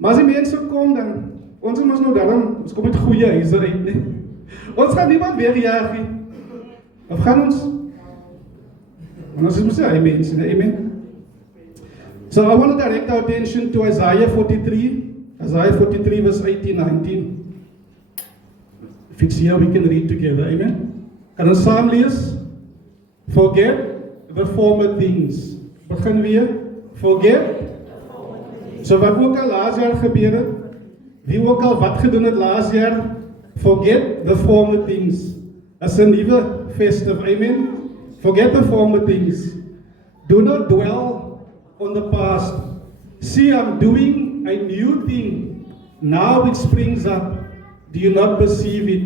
Maar as die mense kom dan, ons mos nou daarom, ons kom met goeie huise uit, nie? Ons gaan niemand wegjaag nie. Of gaan ons? Want ons is mos hy mense, nie? Amen? So I want to direct our attention to Isaiah 43. Isaiah 43 verse 18-19. If it's here, we can read together. Amen? Kan ons saam lees? Forget the former things. Begin weer. Forget. So wat ook al laas jaar gebeur het, wie ook al wat gedoen het laas jaar, forget the former things. As 'n nuwe festive. Amen? Forget the former things. Do not dwell on the past. See, I'm doing a new thing. Now it springs up. Do you not perceive it?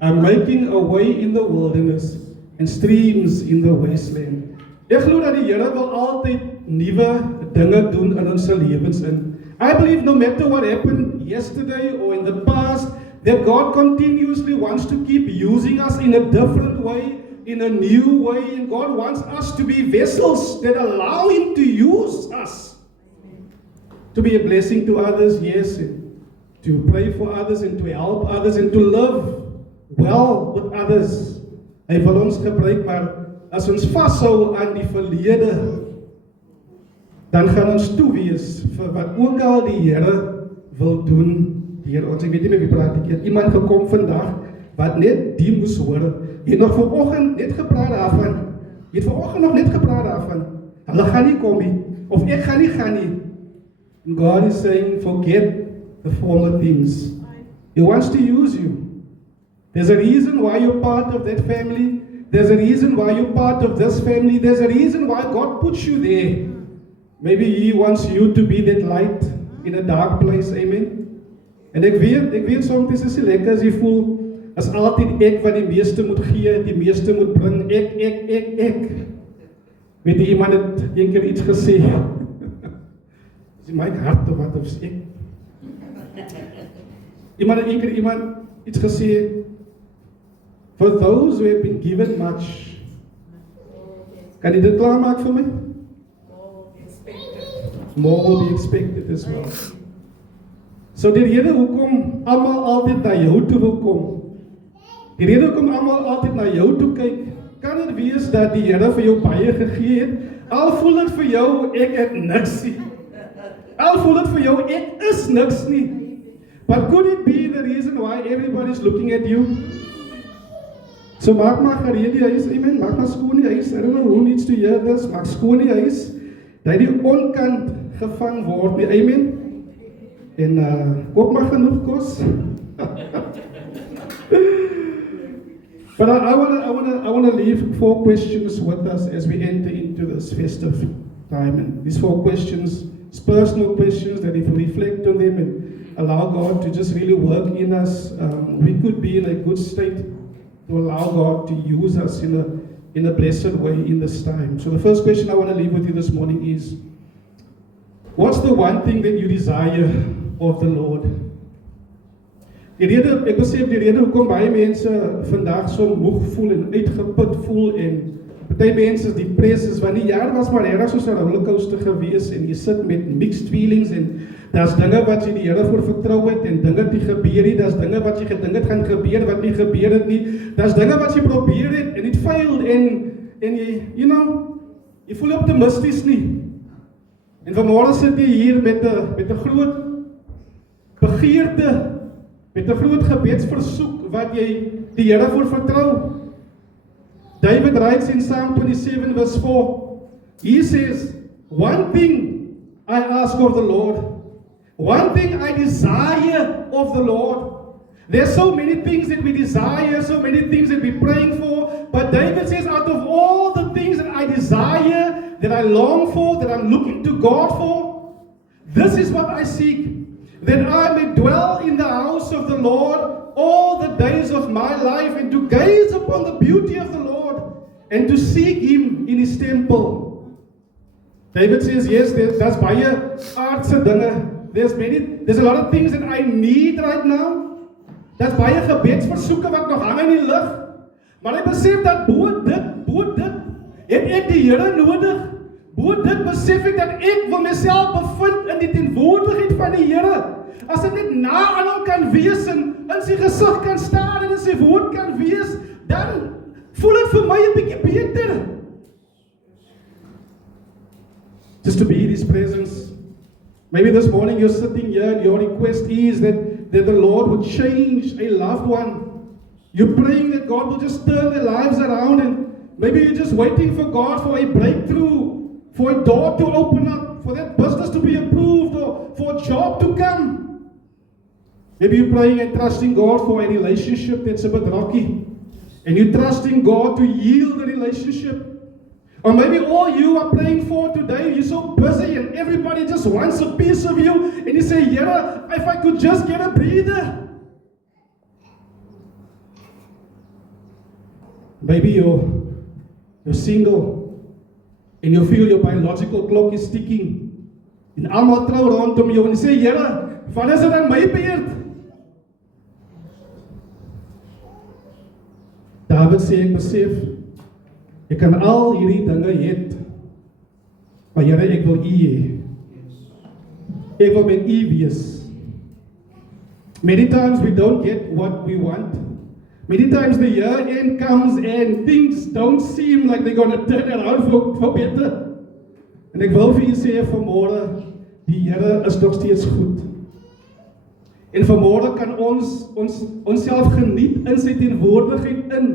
I'm making a way in the wilderness and streams in the wasteland. Ek glo dat die Here wil altyd nuwe dinge doen in ons lewens in. I believe no matter what happened yesterday or in the past, that God continuously wants to keep using us in a different way, in a new way, and God wants us to be vessels that allow Him to use us. To be a blessing to others, yes, to pray for others and to help others and to live well with others. Hy wil ons gebruik, maar as ons vashou aan die verlede, dan gaan ons toewees vir wat ook al die Here wil doen deur ons. Ek weet nie meer wie praat ek. Iemand gekom vandag wat net die moes hoor. Jy het nog vanoggend net gepraat daarvan. Jy het vanoggend nog net gepraat daarvan. Hulle gaan nie kom nie, of ek gaan nie. And God is saying, forget the former things. He wants to use you. There's a reason why you're part of that family. There's a reason why you're part of this family. There's a reason why God puts you there. Maybe He wants you to be that light in a dark place. Amen. En ek weet soms is dit lekker as jy voel, as altyd ek wat die meeste moet gee, die meeste moet bring, ek. Weet jy, iemand het een keer iets gesê, is my hart of wat of ek. Iemand het een keer iets gesê, for those who have been given much. Kan jy dit klaarmaak vir my? More will be expected as well. So die rede hoekom almal altyd na jou toe wil kom, die rede hoekom almal altyd na jou toe kyk, kan dit wees dat die Here vir jou baie gegee het, al voel dit vir jou, ek het niks nie. Al voel dit vir jou, ek is niks nie. But could it be the reason why everybody's looking at you? So maak maar gereed die huis, amen, maak maar skoon die huis, I don't know who needs to hear this, maak skoon die huis, dat die onkant gevang word, nie, amen. En koop maar genoeg kos. But I want to leave 4 questions with us as we enter into this festive time. And these 4 questions, it's personal questions that if we reflect on them and allow God to just really work in us, we could be in a good state to allow God to use us in a blessed way in this time. So the first question I want to leave with you this morning is, what's the one thing that you desire of the Lord? Ek besef die rede hoekom baie mense vandag so moeg voel en uitgeput voel en party mense is depressies, want die jaar was maar regtig soos 'n rollercoaster gewees en jy sit met mixed feelings en daar's dinge wat jy die Here voor vertrou het en dinge wat nie gebeur nie, daar's dinge wat jy gedink het gaan gebeur wat nie gebeur het nie, daar's dinge wat jy probeer het en it failed en jy, jy voel optimisties nie. En vanmôre sit jy hier met 'n groot begeerte, met 'n groot gebedsversoek wat jy die Here voor vertrou. David writes in Psalm 27 verse 4, he says, one thing I ask of the Lord, one thing I desire of the Lord. There's so many things that we desire, so many things that we're praying for, but David says, out of all the things that I desire, that I long for, that I'm looking to God for, this is what I seek, that I may dwell in the house of the Lord all the days of my life, and to gaze upon the beauty of the Lord, and to seek Him in His temple. David says, yes, that's baie aardse dinge. There's a lot of things that I need right now. Daar's baie gebedsversoeke wat nog hang in die lug. Maar hy besef dat bo dit, het ek die Here nodig. Bo dit besef ek dat ek wil myself bevind in die teenwoordigheid van die Here. as ek net na aan hom kan wees en in sy gesig kan staan en in sy woord kan wees, dan voel dit vir my 'n bietjie beter. Just to be in His presence. Maybe this morning you're sitting here and your request is that the Lord would change a loved one. You're praying that God will just turn their lives around, and maybe you're just waiting for God for a breakthrough, for a door to open up, for that business to be approved, or for a job to come. Maybe you're praying and trusting God for a relationship that's a bit rocky, and you're trusting God to yield the relationship. Or maybe all you are praying for today, you're so busy and everybody just wants a piece of you, and you say, yeah, if I could just get a breather. Maybe you're single and you feel your biological clock is ticking. En almal trou rondom jou en jy sê, Here, wanneer is dit aan my beurt? David sê, ek besef, ek kan al hierdie dinge het, maar Here, ek wil U hê. Ek wil met U wees. Many times we don't get what we want. Many times the year end comes and things don't seem like they're going to turn around for better. En ek wil vir u sê vanmôre, die Here is nog steeds goed. En vanmôre kan ons onsself geniet in sy teenwoordigheid in.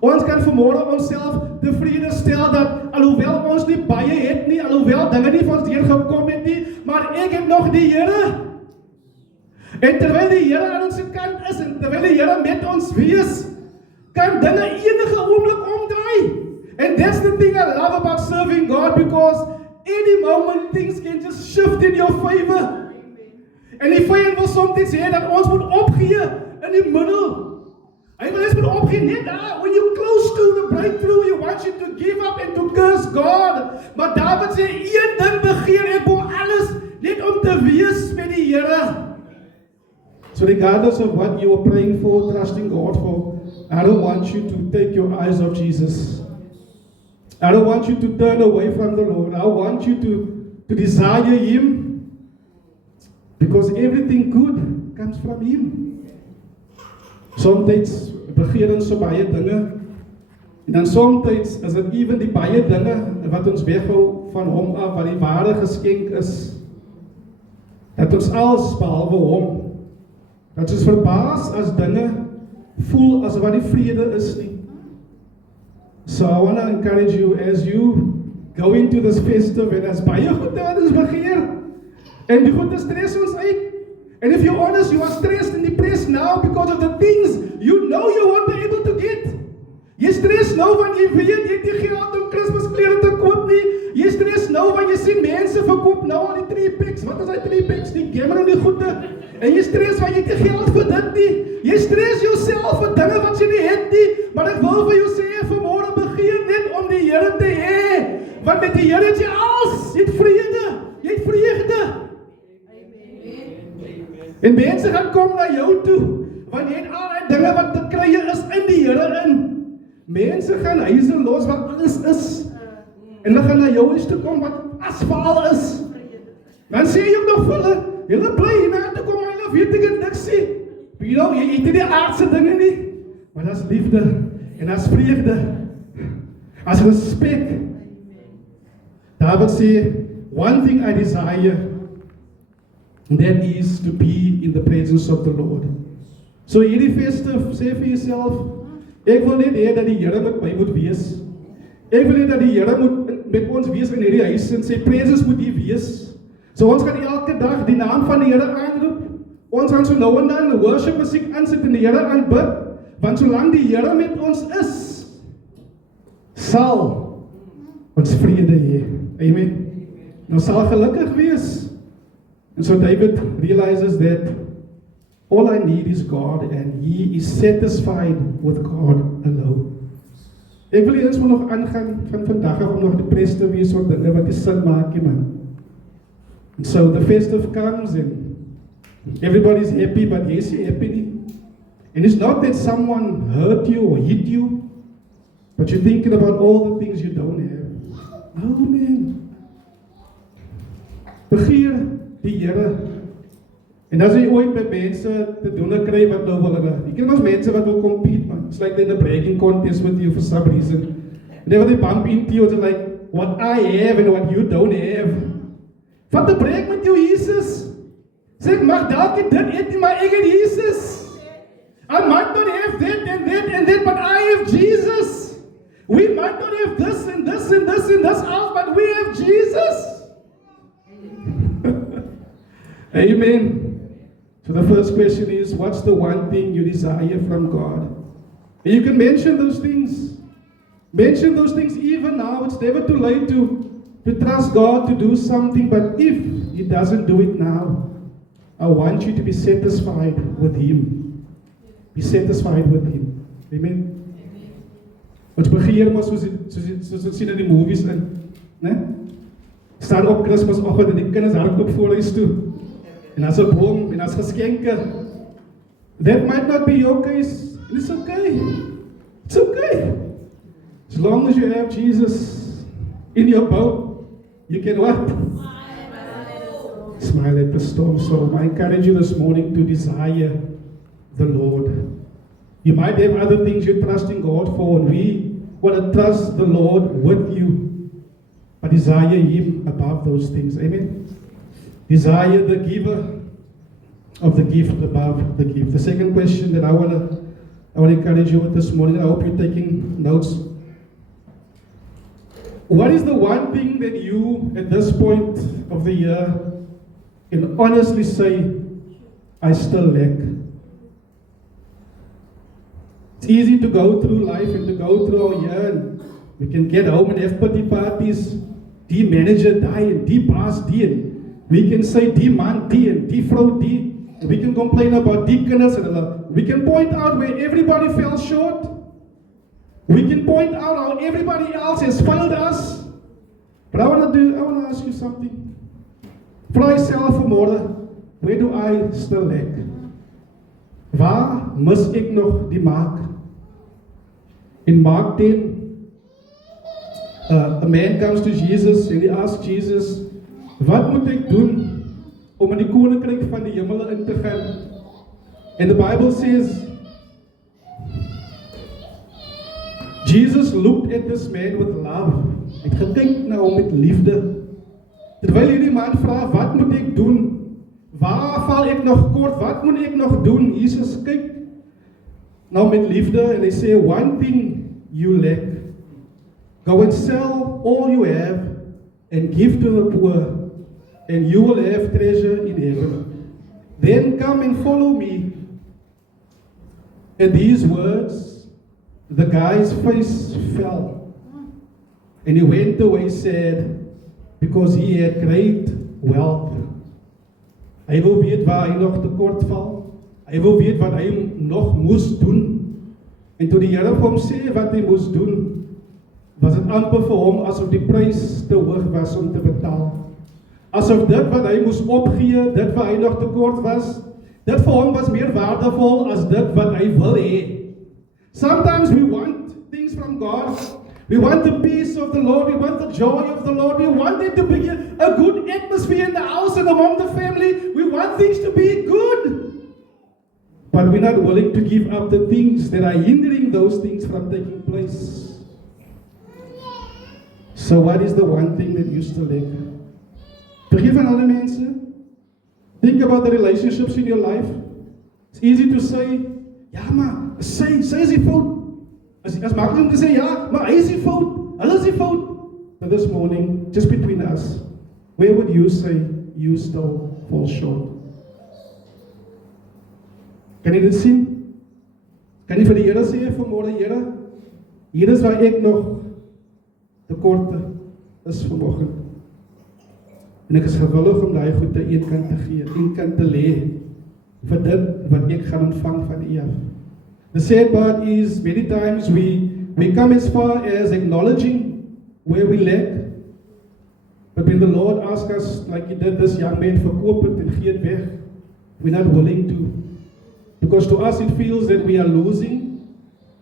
Ons kan vanmôre onsself tevrede stel dat alhoewel ons nie baie het nie, alhoewel dinge nie vir ons deurgekom het nie, maar ek het nog die Here. En terwyl die Here aan ons kant is en terwyl die Here met ons wees, kan dinge enige oomblik omdraai. And that's the thing I love about serving God, because any moment things can just shift in your favor. En die vyand wil soms sê dat ons moet opgee in die middel. Hy wil ons moet opgee net daar, when you're close to the breakthrough, you want you to give up and to curse God. Maar David sê, een ding begeer ek om alles net om te wees met die Here. So regardless of what you are praying for, trusting God for, I don't want you to take your eyes off Jesus. I don't want you to turn away from the Lord. I want you to desire Him, because everything good comes from Him. Sometimes begeer ons so baie dinge, en dan sometimes is dit even die baie dinge wat ons weghou van Hom af, wat die ware geskenk is, dat ons alles behalwe Hom, dat ons verbaas as dinge voel as wat die vrede is nie. So I want to encourage you as you go into this festive, en as baie goed wat ons begeer, en die goed stres ons uit. And if you're honest, you are stressed and depressed now because of the things you know you won't be able to get. Jy stres nou want jy weet jy het nie geld om Kersklere te koop nie. Jy stres nou want jy sien mense verkoop nou al die 3-packs. Wat is daai 3-packs? Die gamer en die goede. En jy stres want jy het nie geld vir dit nie. Jy stres jouself vir dinge wat jy nie het nie. Maar ek wil vir jou sê, vanmôre begin net om die Here te hê. Want met die Here het jy alles. Jy het vrede. Jy het vreugde. En mense gaan kom na jou toe, want jy het al die dinge wat te krye is in die Here in. Mense gaan huise los wat alles is, en hulle gaan na jou huis toe kom wat asfaal is. Dan sê jy ook nog vir hulle, julle bly hier na toe kom, hulle weet ek het niks nie. You know, jy het die aardse dinge nie, maar dat is liefde, en dat is vreugde, as respek. David sê, one thing I desire, and that is to be in the presence of the Lord. So hierdie festive, sê vir jouself, ek wil net hê dat die Here met my moet wees. Ek wil net dat die Here moet met ons wees in hierdie huis, en sy presence moet hier wees. So ons gaan elke dag die naam van die Here aanroep. Ons gaan so nou en dan worship musiek aansit en die Here aanbid, want solank die Here met ons is, sal ons vrede hê. Amen. Ons sal gelukkig wees. And so David realizes that all I need is God, and he is satisfied with God alone. Ek wil eens maar nog aangaan van vandag af om nog depressed te wees oor dinge wat nie sin maak nie, man. And so the festive comes and everybody's happy, but jy is nie happy nie. And it's not that someone hurt you or hit you, but you're thinking about all the things you don't have. No, man. Begeer die Here, En as jy ooit met mense te doen kry wat nou wil hulle, jy ken ons mense wat wil compete, man. It's like they're in a bragging contest with you for some reason. Whenever they bump into you, it's like, what I have and what you don't have. Vat 'n break met jou Jesus. Sê, mag dalk dit eet nie, maar ek het Jesus. I might not have that and that and that, but I have Jesus. We might not have this and this and this and this else, but we have Jesus. Amen. So the first question is, what's the one thing you desire from God? And you can mention those things. Mention those things even now. It's never too late to trust God to do something, but if He doesn't do it now, I want you to be satisfied with Him. Be satisfied with Him. Amen. Ons begeer maar soos ons sien in die movies in, né? Staan op Kersfeesoggend en die kinders hardloop voor huis toe. En as 'n boom en as geskenke. That might not be your case. And it's okay. It's okay. As long as you have Jesus in your boat, you can what? Smile at the storm. So I encourage you this morning to desire the Lord. You might have other things you're trusting God for, and we want to trust the Lord with you, but desire Him above those things. Amen. Desire the giver of the gift above the gift. The second question that I want to encourage you with this morning, I hope you're taking notes. What is the one thing that you, at this point of the year, can honestly say, I still lack? It's easy to go through life and to go through our year, and we can get home and have party parties. Die manager die and die baas die. We can say die man die and die vrou die. We can complain about die kinders and we can point out where everybody fell short. We can point out how everybody else has failed us. But I want to ask you something. Vra jouself vanmôre, where do I still lack? Waar mis ek nog die maak? In Mark 10, a man comes to Jesus and he asks Jesus, wat moet ek doen om in die koninkryk van die hemel in te gaan? And the Bible says, Jesus looked at this man with love. Hy het gekyk na hom met liefde. Terwyl hierdie man vra, wat moet ek doen? Waar val ek nog kort? Wat moet ek nog doen? Jesus kyk nou met liefde en hy sê, one thing you lack. Go and sell all you have and give to the poor, and you will have treasure in heaven. Then come and follow me. And these words, the guy's face fell. And he went away sad because he had great wealth. Hy wil weet waar hy nog tekort val. Hy wil weet wat hy nog moes doen. En toe die Here vir hom sê wat hy moes doen, was dit amper vir hom asof die prys te hoog was om te betaal. Asof dit wat hy moes opgee, dit wat hy nog tekort was, dit vir hom was meer waardevol as dit wat hy wil hê. Sometimes we want things from God. We want the peace of the Lord. We want the joy of the Lord. We want there to be a good atmosphere in the house and among the family. We want things to be good. But we're not willing to give up the things that are hindering those things from taking place. So what is the one thing that you still lack? Vergeef aan alle mense. Think about the relationships in your life. It's easy to say, ja maar, sy is die fout. As maklik om te sê, ja, maar hy is die fout. Hulle is die fout. But this morning, just between us, where would you say you still fall short? Kan jy dit sien? Kan jy vir die Here sê vanmôre, Here, hier is waar ek nog tekorte is vanoggend. En ek is gewillig om daai goed te een kant te gee, een kant te lê vir dit wat ek gaan ontvang van U af. The sad part is many times we come as far as acknowledging where we lack, but when the Lord asks us, like He did this young man, verkoop het en gee het weg, we're not willing to. Because to us it feels that we are losing.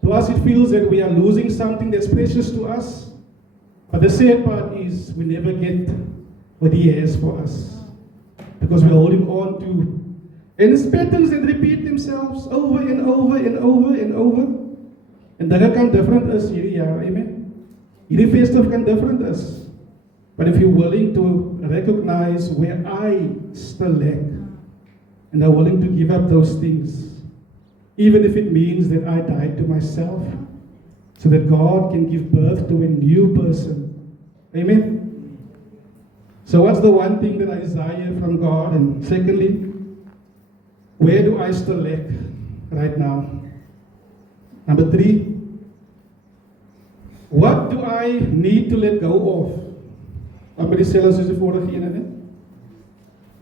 To us it feels that we are losing something that's precious to us. But the sad part is we never get what He has for us. Because we're holding on to And it's patterns that repeat themselves over and over and over and over. En dinge kan different is hierdie jaar, amen. Hierdie feesdag kan different is. But if you're willing to recognize where I still lack, and are willing to give up those things, even if it means that I die to myself, so that God can give birth to a new person. Amen? So what's the one thing that I desire from God? And secondly, where do I still lack right now? Number 3, what do I need to let go of?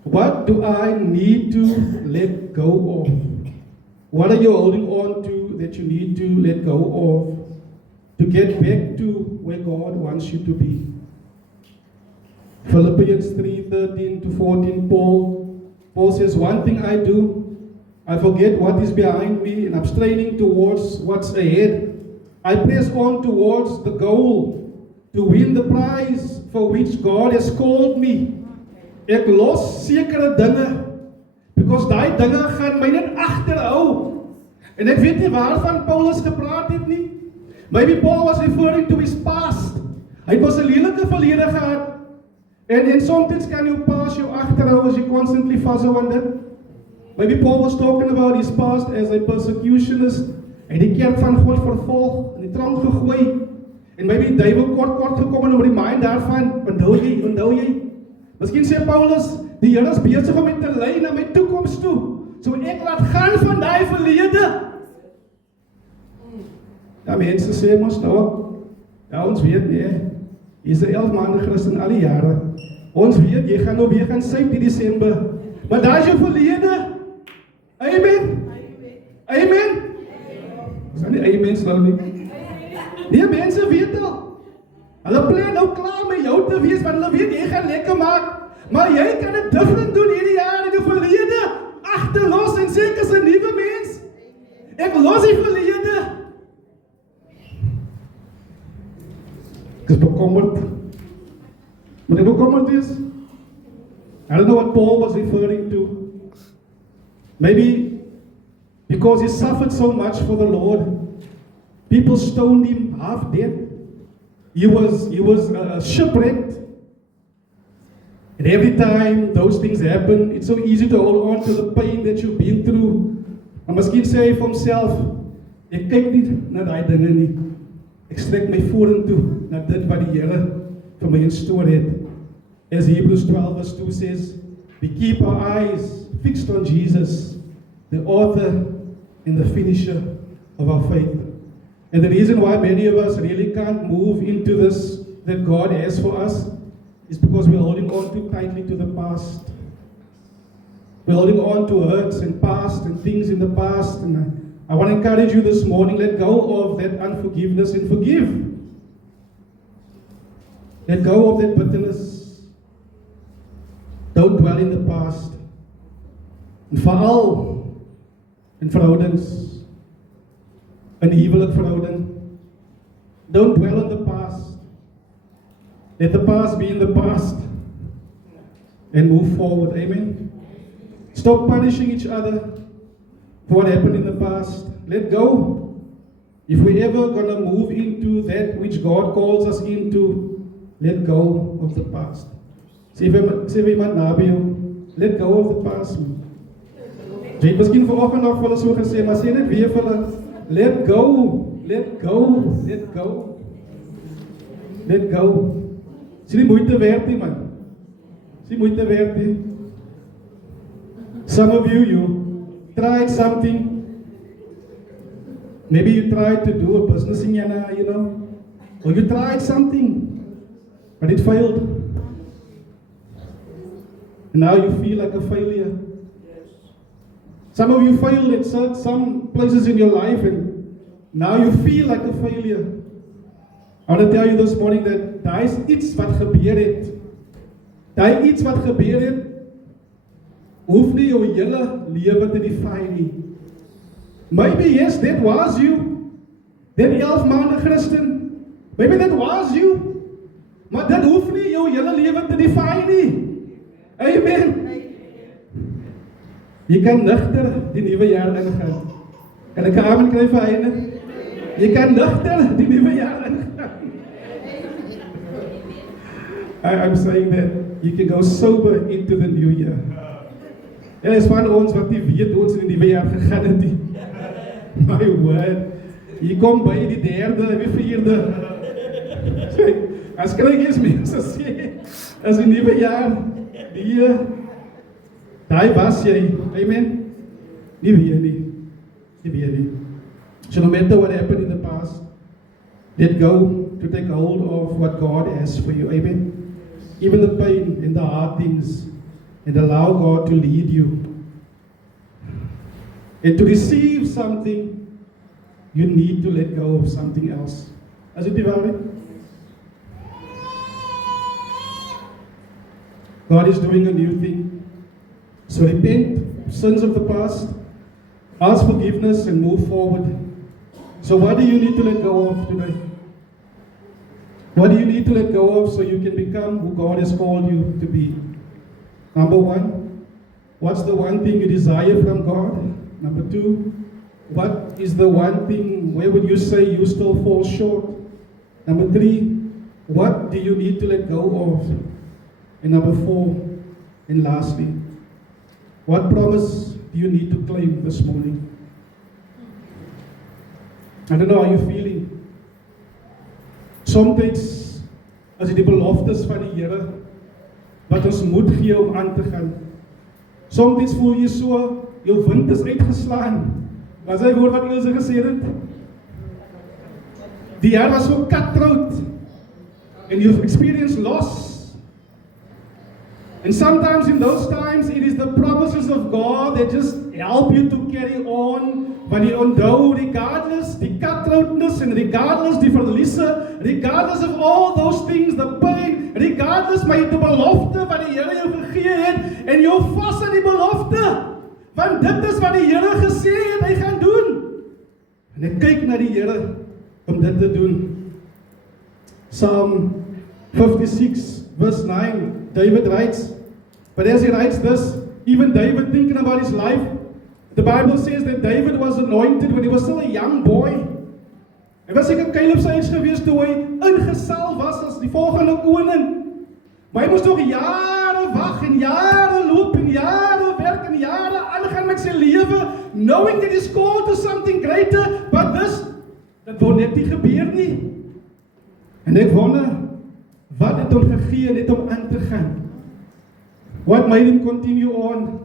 What do I need to let go of? What are you holding on to that you need to let go of to get back to where God wants you to be? Philippians 3:13-14, Paul says, one thing I do, I forget what is behind me and I'm straining towards what's ahead. I press on towards the goal to win the prize for which God has called me. Ek los sekere dinge, because daai dinge gaan my net agterhou. En ek weet nie waarvan Paulus gepraat het nie. Maybe Paul was referring to his past. Hy was 'n lelike verlede gehad. And sometimes can you pass jou agterhou as you constantly fuzzle on that? Maybe Paul was talking about his past as a persecutionist. Hy het die kerk van God vervolg, in die tronk gegooi. En maybe die duiwel kort gekom en om remind daarvan, onthou jy. Miskien sê Paulus, die Here is besig om my te lei na my toekoms toe. So ek laat gaan van daai verlede. Ja, mense sê mos nou, ja, ons weet nie, jy's 'n 11 maande Christen al die jare. Ons weet, jy gaan nou weer gaan syk die Desember. Maar daar is jou verlede. Amen? Amen? Is dat nie amens nou nie? Nee, mense weet al. Hulle plan nou klaar met jou te wees, want hulle weet, jy gaan lekker maak. Maar jy kan het different doen hierdie jaar in die verlede. Agterlos en sê, ek is 'n nuwe mens. Ek los die verlede. Ek is bekommerd. Moet ek bekommerd wees? I don't know what Paul was referring to. Maybe because he suffered so much for the Lord. People stoned him half dead. He was shipwrecked. And every time those things happen, it's so easy to hold on to the pain that you've been through. Maar miskien sê hy vir homself, ek kyk nie na daai dinge nie. Ek strek my vorentoe na dit wat die Here vir my instoor het. As Hebrews 12:2 says, we keep our eyes fixed on Jesus, the author and the finisher of our faith. And the reason why many of us really can't move into this that God has for us is because we're holding on too tightly to the past. We're holding on to hurts and past and things in the past. And I want to encourage you this morning, let go of that unforgiveness and forgive. Let go of that bitterness. Don't dwell in the past. En veral in verhoudings. Een huwelik verhouding. Don't dwell on the past. Let the past be in the past. And move forward. Amen. Stop punishing each other for what happened in the past. Let go. If we're ever going to move into that which God calls us into, let go of the past. Sê vir iemand naby jou, let go of the past. Jy het miskien vanoggend nog vir hulle so gesê, maar sê net weer vir hulle, let go, let go, let go. Let go. Is nie moeite werd nie, man. Is nie moeite werd nie. Some of you tried something. Maybe you tried to do a business in Yana, you know. Or you tried something, but it failed. And now you feel like a failure. Some of you failed at some places in your life and now you feel like a failure. I want to tell you this morning that daar is iets wat gebeur het. Daar iets wat gebeur het, hoef nie jou hele lewe te define nie. Maybe yes, that was you. That 11 maande Christen. Maybe that was you. Maar dit hoef nie jou hele lewe te define nie. Amen. Jy kan nugter die nuwe jaar ingaan. Kan ek 'n amen kry vir Heine? Jy kan nugter die nuwe jaar ingaan. I'm saying that you can go sober into the new year. En is van ons wat nie weet hoe ons in die nuwe jaar gegaan het nie. My word. Jy kom by die 3de, die 4de. As kry jy mense sê, as die nuwe jaar, daai was jy, amen? Nie weer nie. So no matter what happened in the past, let go to take hold of what God has for you, amen? Even the pain and the hard things, and allow God to lead you. And to receive something, you need to let go of something else. As it is, God is doing a new thing. So repent of sins of the past, ask forgiveness, and move forward. So what do you need to let go of today? What do you need to let go of so you can become who God has called you to be? Number 1, what's the one thing you desire from God? Number 2, what is the one thing, where would you say you still fall short? Number 3, what do you need to let go of? And number 4, and lastly, what promise do you need to claim this morning? I don't know how you're feeling. Soms as jy die beloftes van die Here wat ons moed gee om aan te gaan. Soms voel jy so, jou wind is uitgeslaan. Was hy woord wat Ilse gesê het? Die jaar was so cutthroat and you've experienced loss. And sometimes in those times, it is the promises of God that just help you to carry on. Want jy onthou, regardless die cutthroatness en regardless die verliese, regardless of all those things, the pain, regardless maar jy die belofte wat die Here jou gegee het, en jy vas aan die belofte, want dit is wat die Here gesê het, hy gaan doen. En ek kyk na die Here om dit te doen. Psalm 56 verse 9, David writes, but as he writes this, even David thinking about his life, the Bible says that David was anointed when he was still a young boy. Hy was seker Caleb se age gewees toe hy ingesalf was as die volgende koning. Maar hy moes nog jare wag en jare loop en jare werk en jare aangaan met sy lewe, knowing that he's called to something greater, but dit wou net nie gebeur nie. En ek wonder, wat het hom gegee net om aan te gaan? What made him continue on?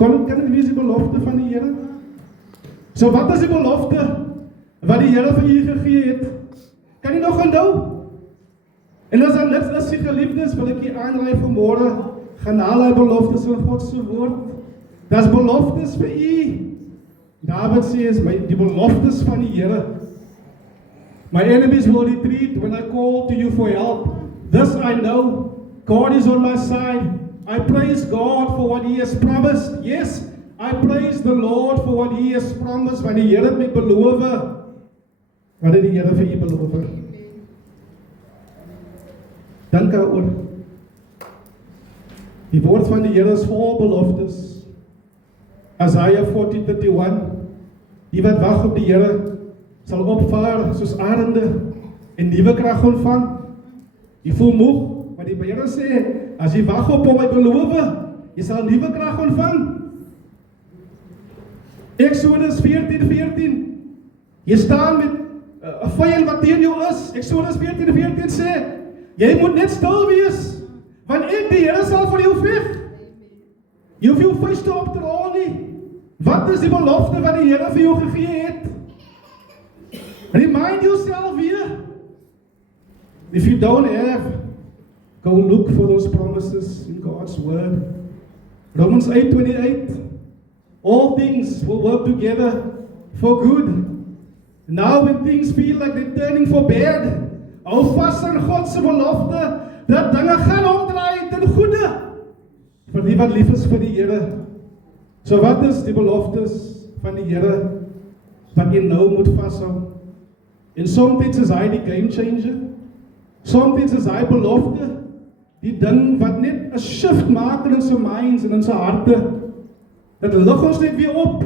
Kan dit wees die belofte van die Here? So wat is die belofte wat die Here vir u gegee het? Kan jy nog onthou? En as dan net as jy geliefdes, wil ek u aanraai vanmôre, gaan al die beloftes in God se woord. Daar's beloftes vir u. David sê die beloftes van die Here. My enemies will retreat when I call to you for help. This I know, God is on my side. I praise God for what He has promised. Yes, I praise the Lord for what He has promised. Want die Here het my beloof. Wat het die Here vir u beloof? Dink daaroor. Die woord van die Here is vol beloftes. Isaiah 40:31. Die wat wag op die Here sal opvaar soos arende en nuwe krag ontvang. Jy voel moeg, maar die Here sê, as jy wag op my beloof, jy sal nuwe krag ontvang. Exodus 14:14. Jy staan met 'n vyand wat teen jou is. Exodus 14:14 sê, jy moet net stil wees, want ek die Here sal vir jou veg. Jy hoef jou vuiste op te rol nie. Wat is die belofte wat die Here vir jou gegee het? Remind yourself here. If you don't have, go look for those promises in God's word. Romans 8:28. All things will work together for good. Now when things feel like they're turning for bad, hou vas aan God se belofte dat dinge gaan omdraai ten goeie vir die wat lief is vir die Here. So wat is die beloftes van die Here wat jy nou moet vashou? En soms is hy die game changer. Soms is hy belofte die ding wat net 'n shift maak in ons minds en in ons harte. Dit lig ons net weer op.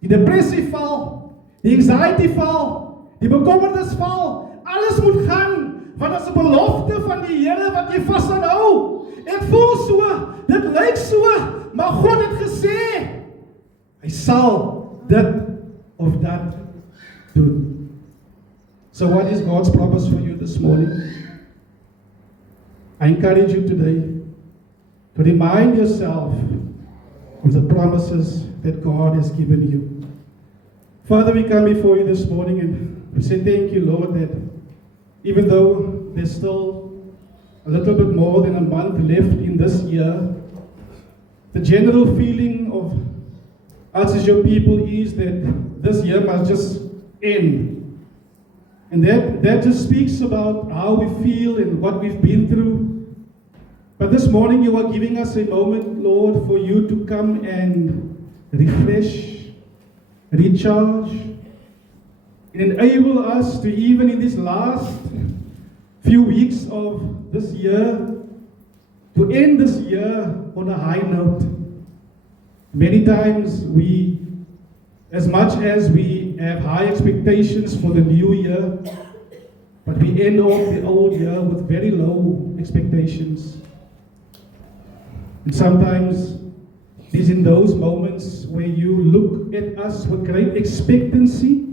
Die depressie val, die anxiety val, die bekommernis val. Alles moet gaan, want dit is 'n belofte van die Here wat jy vashou. Ek voel so, dit lyk so, maar God het gesê, hy sal dit of dat doen. So what is God's promise for you this morning? I encourage you today to remind yourself of the promises that God has given you. Father, we come before you this morning and we say thank you, Lord, that even though there's still a little bit more than a month left in this year, the general feeling of us as your people is that this year must just end. And that just speaks about how we feel and what we've been through. But this morning you are giving us a moment, Lord, for you to come and refresh, recharge, and enable us to, even in this last few weeks of this year, to end this year on a high note. Many times we, as much as we have high expectations for the new year, but we end off the old year with very low expectations. And sometimes it is in those moments where you look at us with great expectancy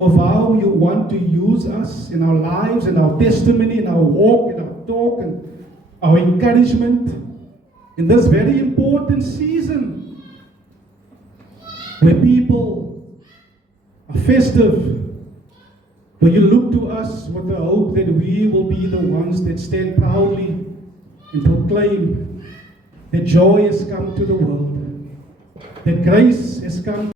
of how you want to use us in our lives, in our testimony, in our walk, in our talk, and our encouragement in this very important season where people are festive, where you look to us with the hope that we will be the ones that stand proudly and proclaim that joy has come to the world, that grace has come